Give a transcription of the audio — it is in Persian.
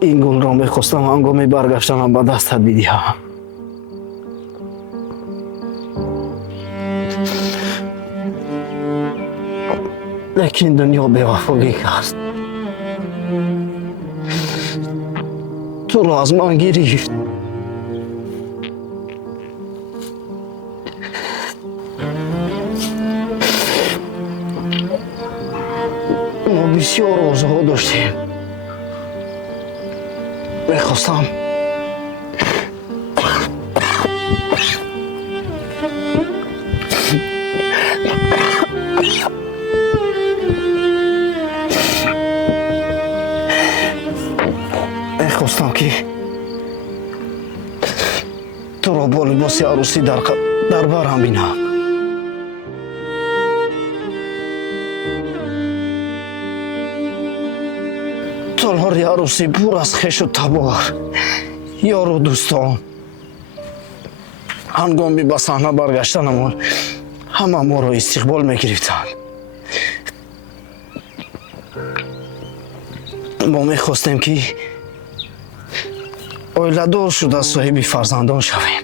این گل را میخواستم هنگامی برگشتنم به دستت بدهم. لیکن دنیا بی‌وفایی کرد. تو را از من گرفت. ما بسیار آرزوها داشتیم. میخواستم که تو را با لباس عروسی در برم بینم. تالار عروسی پر از خویش و تبار، یار و دوستان. هنگامی به صحنه برگشتنمان همه ما را استقبال میگرفتند. ما میخواستیم که اویله‌دار شده صاحب فرزندان شویم.